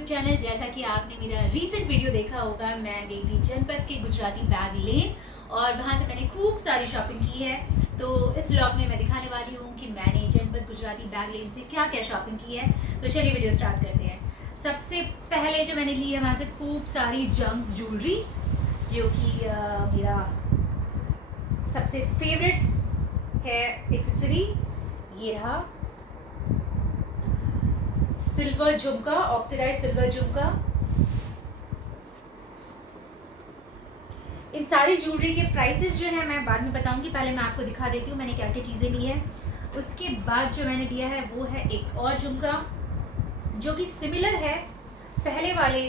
YouTube channel. जैसा कि आपने मेरा रीसेंट वीडियो देखा होगा, मैं गई थी जनपद के गुजराती बैग लेन और वहाँ से मैंने खूब सारी शॉपिंग की है। तो इस व्लॉग में मैं दिखाने वाली हूँ कि मैंने जनपद गुजराती बैग लेन से क्या क्या शॉपिंग की है। तो चलिए वीडियो स्टार्ट करते हैं। सबसे पहले जो मैंने ली है वहाँ से खूब सारी जंक ज्वेलरी, जो कि मेरा सबसे फेवरेट है एक्सेसरी। ये रहा सिल्वर झुमका, ऑक्सीडाइज सिल्वर झुमका। इन सारी ज्वेलरी के प्राइसेस जो है मैं बाद में बताऊंगी, पहले मैं आपको दिखा देती हूँ मैंने क्या क्या चीज़ें ली है। उसके बाद जो मैंने लिया है वो है एक और झुमका, जो कि सिमिलर है पहले वाले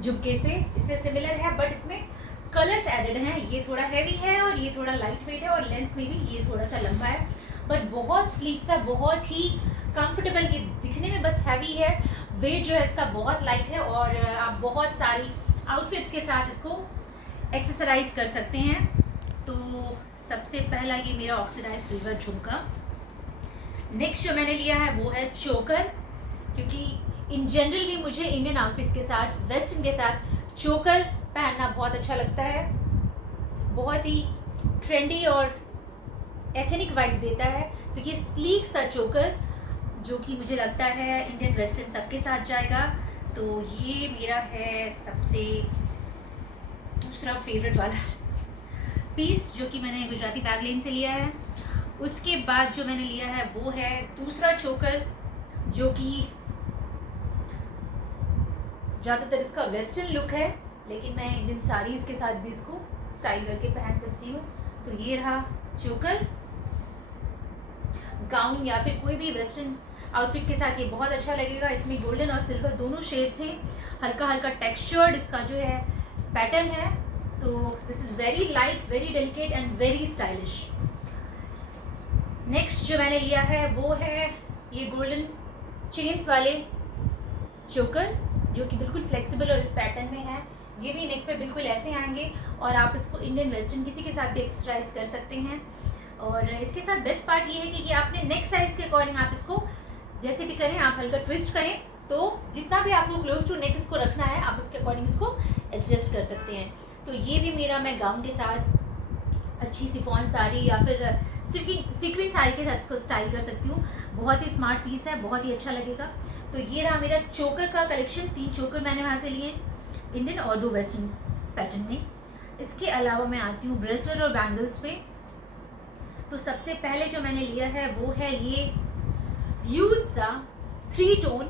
झुमके से, इससे सिमिलर है बट इसमें कलर्स एडेड हैं। ये थोड़ा हैवी है और ये थोड़ा लाइट वेट है और लेंथ में भी ये थोड़ा सा लंबा है, बट बहुत स्लीक सा, बहुत ही कंफर्टेबल। ये दिखने में बस हैवी है, वेट जो है इसका बहुत लाइट है और आप बहुत सारी आउटफिट्स के साथ इसको एक्सेसराइज कर सकते हैं। तो सबसे पहला ये मेरा ऑक्सीडाइज सिल्वर झुमका। नेक्स्ट जो मैंने लिया है वो है चोकर, क्योंकि इन जनरल भी मुझे इंडियन आउटफिट के साथ, वेस्टर्न के साथ चोकर पहनना बहुत अच्छा लगता है। बहुत ही ट्रेंडी और एथनिक वाइब देता है। तो ये स्लीक सा चोकर जो कि मुझे लगता है इंडियन वेस्टर्न सबके साथ जाएगा। तो ये मेरा है सबसे दूसरा फेवरेट वाला पीस, जो कि मैंने गुजराती बैग लेन से लिया है। उसके बाद जो मैंने लिया है वो है दूसरा चोकर, जो कि ज़्यादातर इसका वेस्टर्न लुक है, लेकिन मैं इंडियन साड़ीज़ के साथ भी इसको स्टाइल करके पहन सकती हूँ। तो ये रहा चोकर। गाउन या फिर कोई भी वेस्टर्न आउटफिट के साथ ये बहुत अच्छा लगेगा। इसमें गोल्डन और सिल्वर दोनों शेड थे। हल्का हल्का टेक्सचर्ड इसका जो है पैटर्न है। तो this is very light, very delicate and very stylish. Next जो मैंने लिया है वो है ये गोल्डन चेन्स वाले चोकर, जो कि बिल्कुल फ्लेक्सिबल और इस पैटर्न में है। ये भी नेक पे बिल्कुल ऐसे आएंगे और आप इसको इंडियन वेस्टर्न किसी के साथ भी एक्सरसाइज कर सकते हैं। और इसके साथ बेस्ट पार्ट ये है कि ये अपने नेक साइज़ के अकॉर्डिंग आप इसको जैसे भी करें, आप हल्का ट्विस्ट करें तो जितना भी आपको क्लोज टू नेक इसको रखना है आप उसके अकॉर्डिंग इसको एडजस्ट कर सकते हैं। तो ये भी मेरा, मैं गाउन के साथ अच्छी सिफॉन साड़ी या फिर सीक्वेंस साड़ी के साथ इसको स्टाइल कर सकती हूँ। बहुत ही स्मार्ट पीस है, बहुत ही अच्छा लगेगा। तो ये रहा मेरा चोकर का कलेक्शन। 3 चोकर मैंने वहाँ से लिए, इंडियन और 2 वेस्टर्न पैटर्न में। इसके अलावा मैं आती हूँ ब्रेसलेट और बैंगल्स पे। तो सबसे पहले जो मैंने लिया है वो है ये ह्यूज सा 3 टोन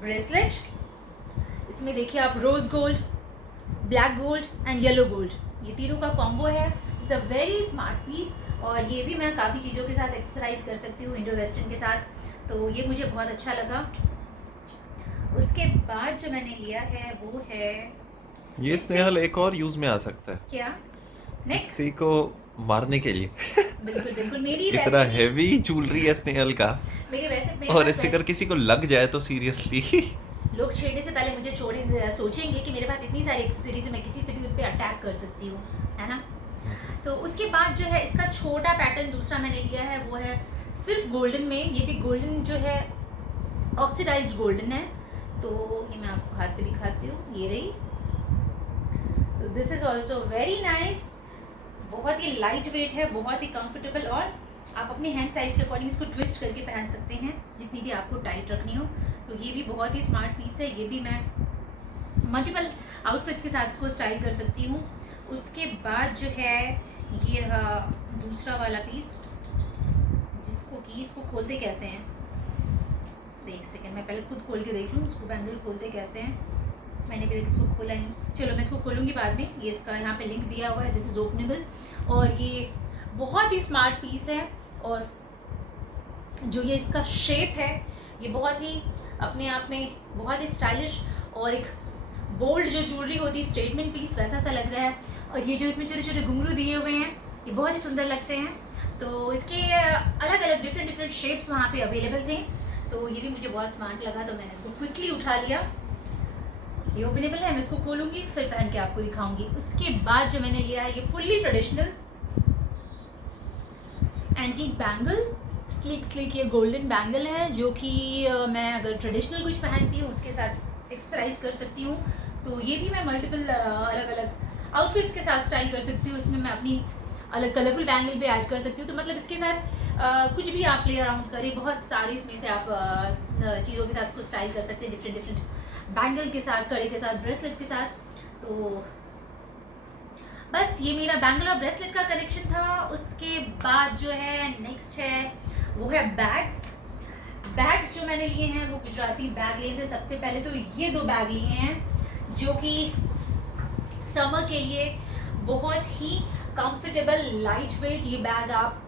ब्रेसलेट। इसमें देखिए आप rose gold, black gold and yellow gold, ये तीनों का कॉम्बो है। It's a very smart piece और ये भी मैं काफ़ी चीज़ों के साथ एक्सरसाइज कर सकती हूँ, इंडो वेस्टर्न के साथ। तो ये मुझे बहुत अच्छा लगा। उसके बाद जो मैंने लिया है वो है ये स्नेहल एक और यूज में आ सकता है क्या, नेक। किसी को मारने के लिए। बिल्कुल बिल्कुल, मेरी इतना वैसे ही हैवी ज्वेलरी है स्नेहल का, मेरे और पास इससे अगर वैसे किसी को लग जाए तो सीरियसली। लोग छेड़ने से पहले मुझे छोड़े सोचेंगे कि मेरे पास इतनी सारी एक्सेसरीज है, मैं किसी से भी उन पर अटैक कर सकती हूँ, है ना। तो उसके बाद जो है इसका छोटा पैटर्न दूसरा मैंने लिया है वो है सिर्फ गोल्डन में। ये भी गोल्डन जो है ऑक्सीडाइज्ड गोल्डन है। तो ये मैं आपको हाथ पे दिखाती हूँ, ये रही। तो this is also very nice. बहुत ही लाइट वेट है, बहुत ही कंफर्टेबल, और आप अपने हैंड साइज़ के अकॉर्डिंग इसको ट्विस्ट करके पहन सकते हैं जितनी भी आपको टाइट रखनी हो। तो ये भी बहुत ही स्मार्ट पीस है। ये भी मैं मल्टीपल आउटफिट्स के साथ इसको स्टाइल कर सकती हूँ। उसके बाद जो है ये रहा दूसरा वाला पीस, जिसको कि इसको खोलते कैसे हैं, देख सेकेंड मैं पहले खुद खोल के देख लूँ इसको, बैंगल खोलते कैसे हैं। मैंने भी इसको खोला नहीं, चलो मैं इसको खोलूँगी बाद में। ये इसका यहाँ पे लिंक दिया हुआ है, दिस इज़ ओपनेबल। और ये बहुत ही स्मार्ट पीस है। और जो ये इसका शेप है ये बहुत ही अपने आप में बहुत ही स्टाइलिश और एक बोल्ड जो ज्वेलरी होती है, स्टेटमेंट पीस वैसा सा लग रहा है। और ये जो इसमें छोटे छोटे घुंघरू दिए हुए हैं ये बहुत ही सुंदर लगते हैं। तो इसके अलग अलग डिफरेंट शेप्स वहाँ पे अवेलेबल थे। तो ये भी मुझे बहुत स्मार्ट लगा, तो मैंने इसको क्विकली उठा लिया। ये ओपनेबल है, मैं इसको खोलूँगी फिर पहन के आपको दिखाऊंगी। उसके बाद जो मैंने लिया है ये fully traditional antique bangle sleek sleek ये गोल्डन बैंगल है, जो कि मैं अगर ट्रेडिशनल कुछ पहनती हूँ उसके साथ एक्सरसाइज कर सकती हूँ। तो ये भी मैं मल्टीपल अलग अलग आउटफिट्स के साथ स्टाइल कर सकती हूँ। उसमें मैं अपनी अलग कलरफुल बैंगल भी ऐड कर सकती हूँ। तो मतलब इसके साथ कुछ भी आप प्ले अराउंड करें, बहुत सारी इसमें से आप चीज़ों के साथ इसको स्टाइल कर सकते हैं, डिफरेंट डिफरेंट बैंगल के साथ, कड़े के साथ, ब्रेसलेट के साथ। तो बस ये मेरा बैंगल और ब्रेसलेट का कलेक्शन था। उसके बाद जो है नेक्स्ट है वो है बैग्स। बैग्स जो मैंने लिए हैं वो गुजराती बैग लेन से। सबसे पहले तो ये 2 बैग लिए हैं जो कि समर के लिए बहुत ही कंफर्टेबल, लाइट वेट। ये बैग आप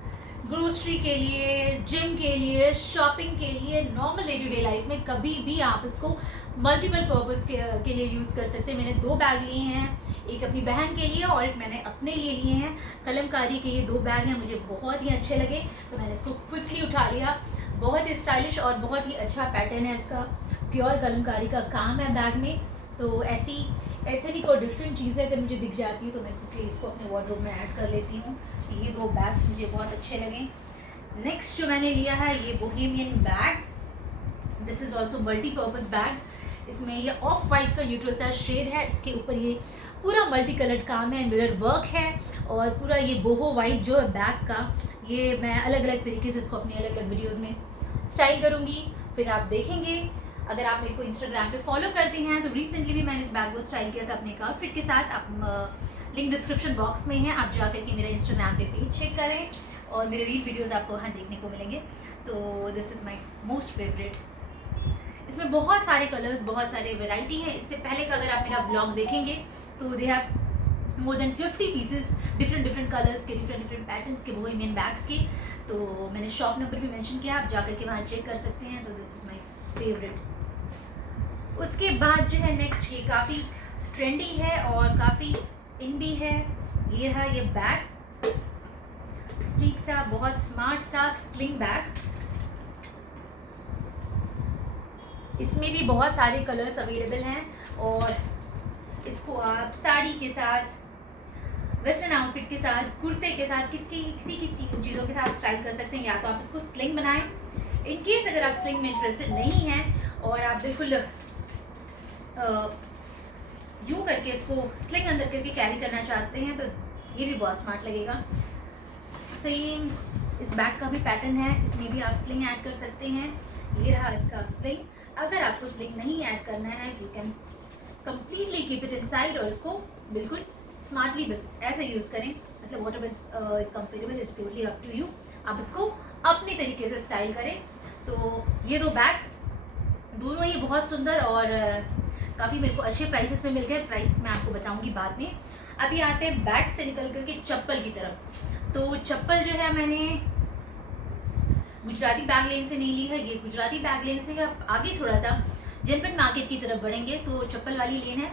ग्रोसरी के लिए, जिम के लिए, शॉपिंग के लिए, normal day to day life में कभी भी आप इसको मल्टीपल पर्पस के लिए यूज़ कर सकते हैं। मैंने 2 बैग लिए हैं, एक अपनी बहन के लिए और एक मैंने अपने लिए लिए हैं। कलमकारी के ये 2 बैग हैं, मुझे बहुत ही अच्छे लगे तो मैंने इसको क्विकली उठा लिया। बहुत ही स्टाइलिश और बहुत ही अच्छा पैटर्न है इसका, प्योर कलमकारी का काम है बैग में। तो ऐसी एथनिक और डिफरेंट चीज़ें अगर मुझे दिख जाती है तो मैं क्विकली इसको अपने वार्डरोब में ऐड कर लेती हूँ। ये 2 बैग्स मुझे बहुत अच्छे लगे। नेक्स्ट जो मैंने लिया है ये Bohemian bag. This is also multipurpose bag. इसमें ये ऑफ वाइट का न्यूट्रल सा शेड है, इसके ऊपर ये पूरा मल्टी कलर्ड काम है, मिरर वर्क है और पूरा ये बोहो वाइट जो है बैग का, ये मैं अलग अलग तरीके से इसको अपनी अलग अलग वीडियोज़ में स्टाइल करूँगी, फिर आप देखेंगे। अगर आप मेरे को इंस्टाग्राम पे फॉलो करते हैं तो रिसेंटली भी मैंने इस बैग को स्टाइल किया था अपने एक आउटफिट के साथ। आप लिंक डिस्क्रिप्शन बॉक्स में है, आप जा करके मेरा इंस्टाग्राम पे पेज चेक करें और मेरे रील वीडियोस आपको वहाँ देखने को मिलेंगे। तो this is my most favourite. इसमें बहुत सारे कलर्स, बहुत सारे वैरायटी हैं। इससे पहले का अगर आप मेरा ब्लॉग देखेंगे तो they have more than 50 pieces, different different colours के, डिफरेंट डिफरेंट पैटर्न्स के, बोहेमियन बैग्स के। तो मैंने शॉप नंबर भी मेंशन किया, आप जा करके वहाँ चेक कर सकते हैं। तो दिस इज़ माय फेवरेट। उसके बाद जो है नेक्स्ट, ये काफ़ी ट्रेंडी है और काफ़ी इन भी है। ये रहा ये बैग, स्लीक सा, बहुत स्मार्ट सा स्लिंग बैग। इसमें भी बहुत सारे कलर्स अवेलेबल हैं और इसको आप साड़ी के साथ, वेस्टर्न आउटफिट के साथ, कुर्ते के साथ, किसी की चीज़ों के साथ स्टाइल कर सकते हैं। या तो आप इसको स्लिंग बनाएं, इन केस अगर आप स्लिंग में इंटरेस्टेड नहीं हैं और आप बिल्कुल यूँ करके इसको स्लिंग अंदर करके कैरी करना चाहते हैं तो ये भी बहुत स्मार्ट लगेगा। सेम इस बैग का भी पैटर्न है, इसमें भी आप स्लिंग ऐड कर सकते हैं। ये रहा इसका स्लिंग। अगर आपको स्लिंग नहीं ऐड करना है you can completely keep it inside और इसको बिल्कुल स्मार्टली बस ऐसे यूज़ करें। मतलब whatever is comfortable is totally up to you, आप इसको अपने तरीके से स्टाइल करें। तो ये 2 बैग्स दोनों ही बहुत सुंदर और काफ़ी मेरे को अच्छे प्राइसेस में मिल गए। प्राइस मैं आपको बताऊंगी बाद में। अभी आते हैं बैग से निकल करके चप्पल की तरफ। तो चप्पल जो है मैंने गुजराती बैग लेन से नहीं ली है, ये गुजराती बैग लेन से है। आगे थोड़ा सा जनपद मार्केट की तरफ बढ़ेंगे तो चप्पल वाली लेन है,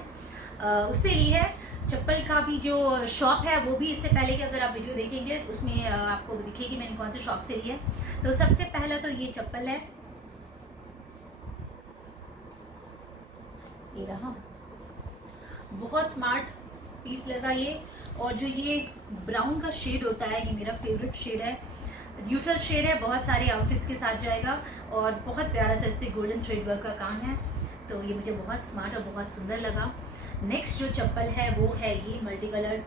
उससे ली है। चप्पल का भी जो शॉप है वो भी इससे पहले कि अगर आप वीडियो देखेंगे उसमें आपको दिखेगी मैंने कौन से शॉप से ली है। तो सबसे पहला तो ये चप्पल है, ये रहा, बहुत स्मार्ट पीस लगा ये। और जो ये ब्राउन का शेड होता है ये मेरा फेवरेट शेड है, न्यूट्रल शेड है, बहुत सारे आउटफिट्स के साथ जाएगा और बहुत प्यारा सा इस पर गोल्डन थ्रेड वर्क का काम है। तो ये मुझे बहुत स्मार्ट और बहुत सुंदर लगा। नेक्स्ट जो चप्पल है वो है ये मल्टी कलर्ड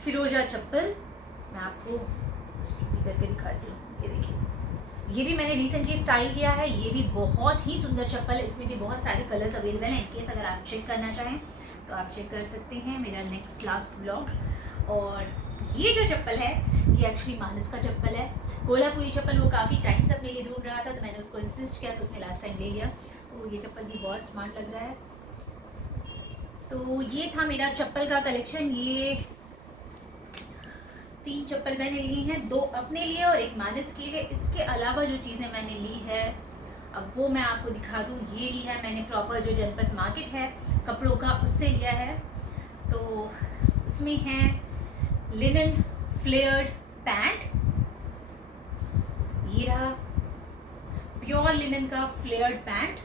फिरोजा चप्पल। मैं आपको सीधी करके दिखाती हूँ, ये देखिए, ये भी मैंने रिसेंटली स्टाइल किया है। ये भी बहुत ही सुंदर चप्पल है, इसमें भी बहुत सारे कलर्स अवेलेबल हैं। इनकेस अगर आप चेक करना चाहें तो आप चेक कर सकते हैं मेरा नेक्स्ट लास्ट ब्लॉग। और ये जो चप्पल है ये एक्चुअली मानस का चप्पल है, कोल्हापुरी चप्पल। वो काफ़ी टाइम से अपने लिए ढूंढ रहा था तो मैंने उसको इंसिस्ट किया तो उसने लास्ट टाइम ले लिया। तो ये चप्पल भी बहुत स्मार्ट लग रहा है। तो ये था मेरा चप्पल का कलेक्शन। ये 3 चप्पल मैंने ली हैं, 2 अपने लिए और 1 मानस के लिए। इसके अलावा जो चीज़ें मैंने ली है अब वो मैं आपको दिखा दूँ। ये ली है मैंने प्रॉपर जो जनपद मार्केट है कपड़ों का, उससे लिया है। तो उसमें है लिनन फ्लेयर्ड पैंट, ये रहा प्योर लिनन का फ्लेयर्ड पैंट,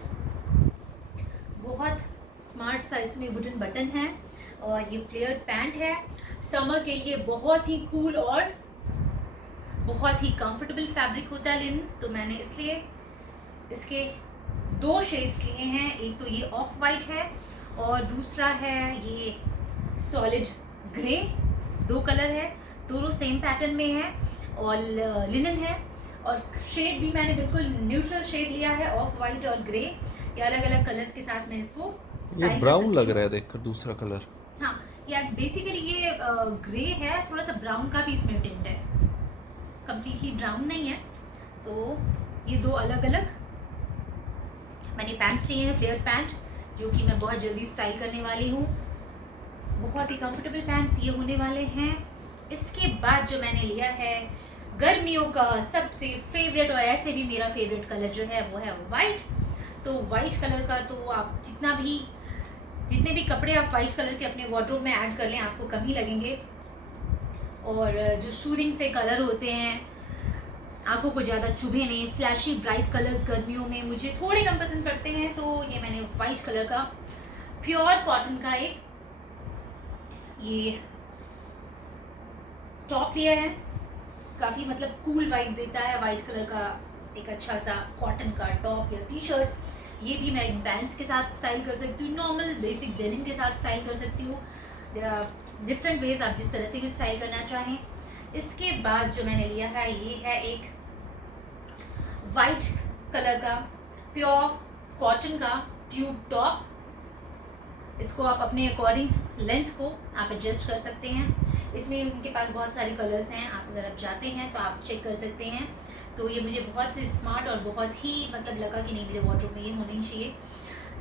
बहुत स्मार्ट सा इसमें वुडन बटन है और ये फ्लेयर्ड पैंट है। समर के लिए बहुत ही कूल और बहुत ही कंफर्टेबल फैब्रिक होता है लिनन, तो मैंने इसलिए इसके 2 शेड्स लिए हैं। एक तो ये ऑफ वाइट है और दूसरा है ये सॉलिड ग्रे। 2 कलर है, दोनों सेम पैटर्न में है और लिनन है। और शेड भी मैंने बिल्कुल न्यूट्रल शेड लिया है, ऑफ वाइट और ग्रे। ये अलग अलग कलर्स के साथ मैं इसको ये ब्राउन लग रहा है देखकर दूसरा कलर। हाँ, या बेसिकली ये ग्रे है, थोड़ा सा ब्राउन का भी इसमें टिंट है, कम्प्लीटली ब्राउन नहीं है। तो ये 2 अलग अलग मैंने पैंट्स लिए हैं, फ्लेयर पैंट, जो कि मैं बहुत जल्दी स्टाइल करने वाली हूँ। बहुत ही कंफर्टेबल पैंट्स ये होने वाले हैं। इसके बाद जो मैंने लिया है गर्मियों का सबसे फेवरेट, और ऐसे भी मेरा फेवरेट कलर जो है वो है वाइट। तो वाइट कलर का तो आप जितने भी कपड़े आप वाइट कलर के अपने वार्डरोब में ऐड कर लें, आपको कम ही लगेंगे। और जो शूदिंग से कलर होते हैं, आंखों को ज़्यादा चुभे नहीं, फ्लैशी ब्राइट कलर्स गर्मियों में मुझे थोड़े कम पसंद पड़ते हैं। तो ये मैंने वाइट कलर का प्योर कॉटन का एक ये टॉप लिया है। काफ़ी मतलब कूल वाइब देता है वाइट कलर का एक अच्छा सा कॉटन का टॉप या टी शर्ट। ये भी मैं पैंट्स के साथ स्टाइल कर सकती हूँ, नॉर्मल बेसिक डेनिम के साथ स्टाइल कर सकती हूँ। डिफरेंट वेज, आप जिस तरह से भी स्टाइल करना चाहें। इसके बाद जो मैंने लिया है ये है एक वाइट कलर का प्योर कॉटन का ट्यूब टॉप। इसको आप अपने अकॉर्डिंग लेंथ को आप एडजस्ट कर सकते हैं। इसमें उनके पास बहुत सारे कलर्स हैं, आप अगर आप जाते हैं तो आप चेक कर सकते हैं। तो ये मुझे बहुत स्मार्ट और बहुत ही मतलब लगा कि नहीं, मेरे वार्डरोब में ये होना ही चाहिए,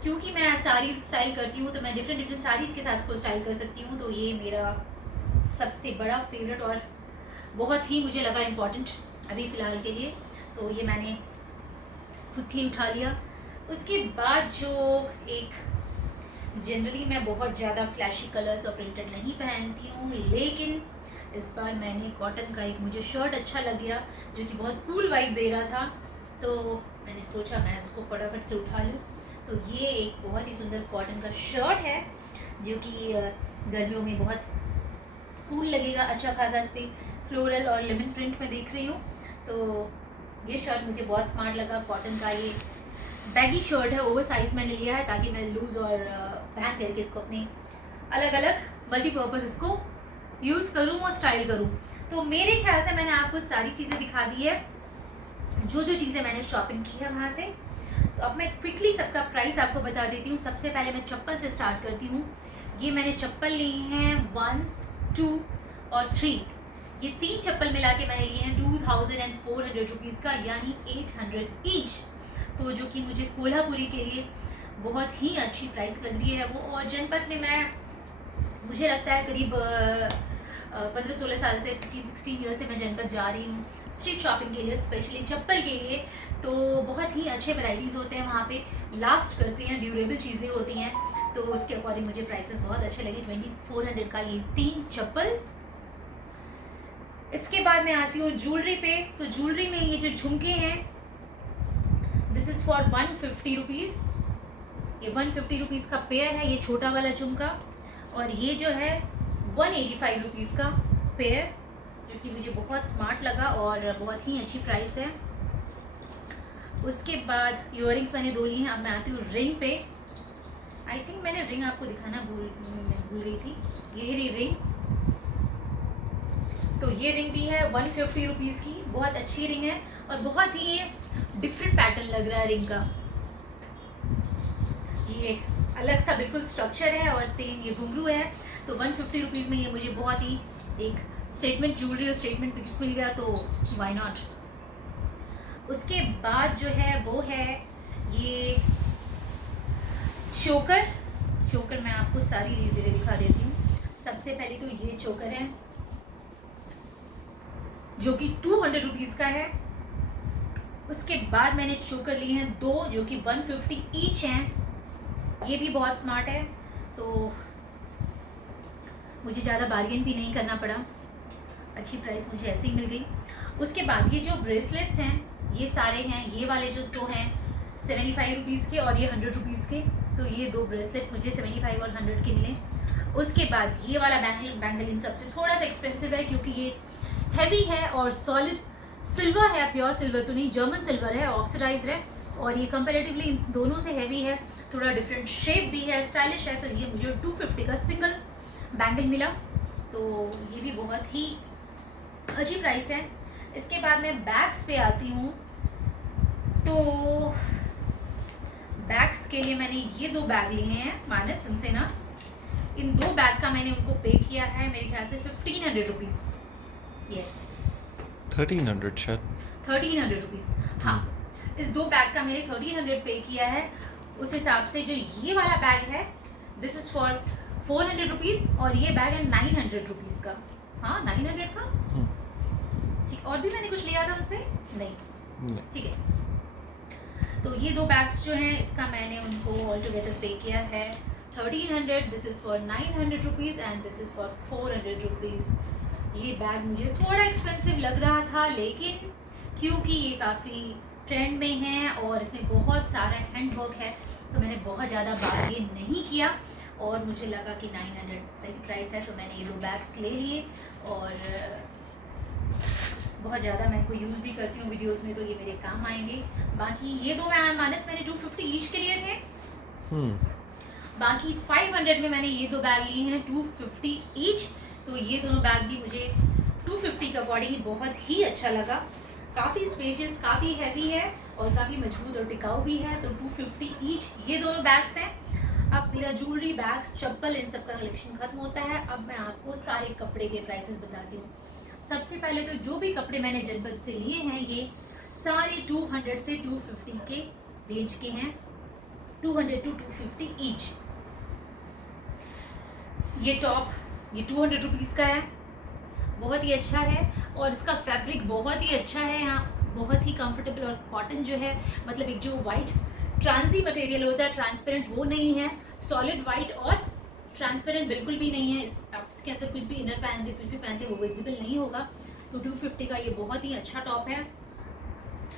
क्योंकि मैं साड़ी स्टाइल करती हूँ तो मैं डिफरेंट साड़ीज़ के साथ इसको स्टाइल कर सकती हूँ। तो ये मेरा सबसे बड़ा फेवरेट और बहुत ही मुझे लगा इम्पॉर्टेंट अभी फ़िलहाल के लिए। तो ये मैंने खुद ही उठा लिया। उसके बाद जो एक जनरली मैं बहुत ज़्यादा फ्लैशी कलर्स और प्रिंटेड नहीं पहनती हूँ, लेकिन इस बार मैंने कॉटन का एक मुझे शर्ट अच्छा लग गया जो कि बहुत कूल वाइब दे रहा था। तो मैंने सोचा मैं इसको फटाफट से उठा लूँ। तो ये एक बहुत ही सुंदर कॉटन का शर्ट है जो कि गर्मियों में बहुत कूल लगेगा, अच्छा खासा। इस पर फ्लोरल और लेमन प्रिंट में देख रही हूँ। तो ये शर्ट मुझे बहुत स्मार्ट लगा। कॉटन का ये बैगी शर्ट है, ओवर साइज मैंने लिया है ताकि मैं लूज़ और पहन करके इसको अपने अलग अलग मल्टीपर्पज़ इसको यूज़ करूँ और स्टाइल करूँ। तो मेरे ख्याल से मैंने आपको सारी चीज़ें दिखा दी है, जो चीज़ें मैंने शॉपिंग की है वहाँ से। तो अब मैं क्विकली सबका प्राइस आपको बता देती हूँ। सबसे पहले मैं चप्पल से स्टार्ट करती हूँ। ये मैंने चप्पल ली हैं 1, 2 और 3। ये 3 चप्पल मिला के मैंने लिए हैं 2400 रुपीज़ का, यानी 800 ईच। तो जो कि मुझे कोल्हापुरी के लिए बहुत ही अच्छी प्राइस लग रही है वो। और जनपद में मुझे लगता है करीब 15-16 साल से 15-16 ईयर से मैं जनपद जा रही हूँ स्ट्रीट शॉपिंग के लिए, स्पेशली चप्पल के लिए। तो बहुत ही अच्छे वैराइटीज़ होते हैं वहाँ पे, लास्ट करते हैं, ड्यूरेबल चीज़ें होती हैं। तो उसके अकॉर्डिंग मुझे प्राइसेस बहुत अच्छे लगे। 2400 का ये 3 चप्पल। इसके बाद मैं आती हूँ ज्वेलरी पे। तो ज्वेलरी में ये जो झुमके हैं, दिस इज़ फॉर 150 रुपीज़। ये 150 रुपीज़ का पेयर है, ये छोटा वाला झुमका। और ये जो है 185 रुपीज़ का पेयर, जो कि मुझे बहुत स्मार्ट लगा और बहुत ही अच्छी प्राइस है। उसके बाद ईयरिंग्स मैंने 2 ली हैं। अब मैं आती हूँ रिंग पे। आई थिंक मैंने रिंग आपको दिखाना भूल गई थी। ये रही रिंग। तो ये रिंग भी है 150 रुपीज़ की, बहुत अच्छी रिंग है और बहुत ही डिफरेंट पैटर्न लग रहा है रिंग का। ये अलग सा बिल्कुल स्ट्रक्चर है और सेम ये घुंघरू है। तो 150 रुपीज़ में ये मुझे बहुत ही एक स्टेटमेंट ज्वेलरी और स्टेटमेंट पीस मिल गया, तो वाई नॉट। उसके बाद जो है वो है ये चोकर मैं आपको सारी धीरे धीरे दिखा देती हूँ। सबसे पहले तो ये चोकर है जो कि 200 रुपीज़ का है। उसके बाद मैंने चोकर लिए हैं 2 जो कि 150 ईच हैं। ये भी बहुत स्मार्ट है, तो मुझे ज़्यादा बार्गेन भी नहीं करना पड़ा, अच्छी प्राइस मुझे ऐसे ही मिल गई। उसके बाद ये जो ब्रेसलेट्स हैं ये सारे हैं, ये वाले जो 2 हैं 75 रुपीज़ के और ये 100 रुपीज़ के। तो ये 2 ब्रेसलेट मुझे 75 और 100 के मिले। उसके बाद ये वाला बैंगल इन सबसे थोड़ा सा एक्सपेंसिव है क्योंकि ये हैवी है और सॉलिड सिल्वर है, प्योर सिल्वर तो नहीं, जर्मन सिल्वर है, ऑक्सीडाइज्ड है, और ये कंपैरेटिवली दोनों से हैवी है, थोड़ा डिफरेंट शेप भी है, स्टाइलिश है। तो ये मुझे 250 का सिंगल बैंगल मिला, तो ये भी बहुत ही अच्छी प्राइस है। इसके बाद मैं बैग्स पे आती हूँ, तो बैग्स के लिए मैंने ये 2 बैग लिए हैं माइनस इनसे ना। इन 2 बैग का मैंने उनको पे किया है मेरे ख्याल से 1500 रुपीज़। यस 1300 शायद। 1300 रुपीज़, हाँ। इस 2 बैग का मैंने 1300 पे किया है। उस हिसाब से जो ये वाला बैग है, दिस इज़ फॉर 400 रुपीज़, और ये बैग है 900 रुपीज़ का। हाँ 900 का, ठीक। और भी मैंने कुछ लिया था उनसे, नहीं, ठीक है। तो ये 2 बैग्स जो हैं, इसका मैंने उनको ऑल टुगेदर पे किया है 1300। This is for 900 rupees and this is for 400 rupees. ये बैग मुझे थोड़ा एक्सपेंसिव लग रहा था, लेकिन क्योंकि ये काफ़ी ट्रेंड में है और इसमें बहुत सारा हैंडवर्क है, तो मैंने बहुत ज़्यादा बार्गेन नहीं किया, और मुझे लगा कि 900 सही प्राइस है, तो मैंने ये 2 बैग्स ले लिए। और बहुत ज़्यादा मैं इनको यूज़ भी करती हूँ वीडियोस में, तो ये मेरे काम आएंगे। बाकी ये 2 माइनस मैंने 250 ईच के लिए थे, बाकी 500 में मैंने ये 2 बैग लिए हैं 250 ईच। तो ये दोनों बैग भी मुझे 250 के अकॉर्डिंग बहुत ही अच्छा लगा। काफ़ी स्पेशियस, काफ़ी हैवी है, और काफ़ी मजबूत और टिकाऊ भी है। तो 250 ईच ये दोनों बैग्स हैं। अब मेरा ज्वेलरी, बैग्स, चप्पल, इन सब का कलेक्शन खत्म होता है। अब मैं आपको सारे कपड़े के प्राइसेस बताती हूँ। सबसे पहले तो जो भी कपड़े मैंने जनपद से लिए हैं, ये सारे 200 से 250 के रेंज के हैं, 200 to 250 ईच। ये टॉप, ये 200 रुपीज़ का है, बहुत ही अच्छा है, और इसका फैब्रिक बहुत ही अच्छा है, यहाँ बहुत ही कंफर्टेबल, और कॉटन जो है, मतलब एक जो वाइट ट्रांसी मटेरियल होता है, ट्रांसपेरेंट, वो नहीं है, सॉलिड वाइट, और ट्रांसपेरेंट बिल्कुल भी नहीं है। आप इसके अंदर कुछ भी इनर पहनते, कुछ भी पहनते, वो विजिबल नहीं होगा। तो 250 का ये बहुत ही अच्छा टॉप है,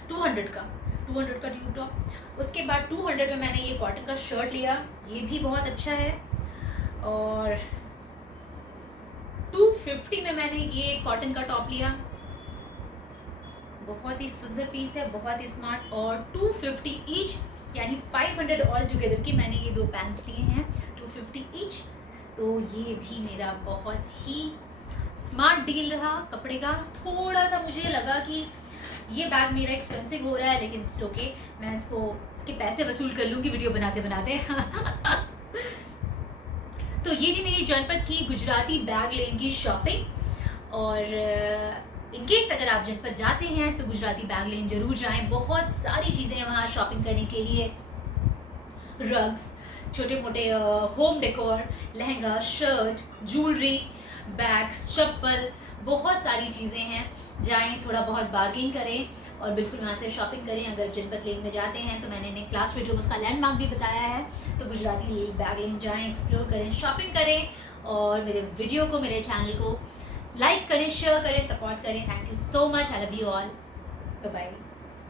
200 का ट्यूब टॉप। उसके बाद 200 में मैंने ये कॉटन का शर्ट लिया, ये भी बहुत अच्छा है। और 250 में मैंने ये कॉटन का टॉप लिया, बहुत ही सुंदर पीस है, बहुत ही स्मार्ट। और 250 ईच, यानी 500 ऑल टुगेदर की मैंने ये 2 पैंट्स लिए हैं 250 ईच। तो ये भी मेरा बहुत ही स्मार्ट डील रहा कपड़े का। थोड़ा सा मुझे लगा कि ये बैग मेरा एक्सपेंसिव हो रहा है, लेकिन इट्स ओके, मैं इसके पैसे वसूल कर लूँगी वीडियो बनाते बनाते। तो ये थी मेरी जनपद की गुजराती बैग लेन की शॉपिंग। और इनकेस अगर आप जनपद जाते हैं तो गुजराती बैग लेन जरूर जाएं, बहुत सारी चीज़ें हैं वहाँ शॉपिंग करने के लिए। रग्स, छोटे मोटे home decor, lehenga, shirt, jewellery, bags, chappal, बहुत सारी चीज़ें हैं। जाएं, थोड़ा बहुत बार्गेन करें, और बिल्कुल वहाँ से शॉपिंग करें। अगर जनपद लेन में जाते हैं तो मैंने क्लास वीडियो में उसका लैंडमार्क भी बताया है, तो गुजराती बैग लेन जाएं, एक्सप्लोर करें, शॉपिंग करें, और मेरे वीडियो को, मेरे चैनल को लाइक करें, शेयर करें, सपोर्ट करें। Thank you so much, I love you all, bye bye.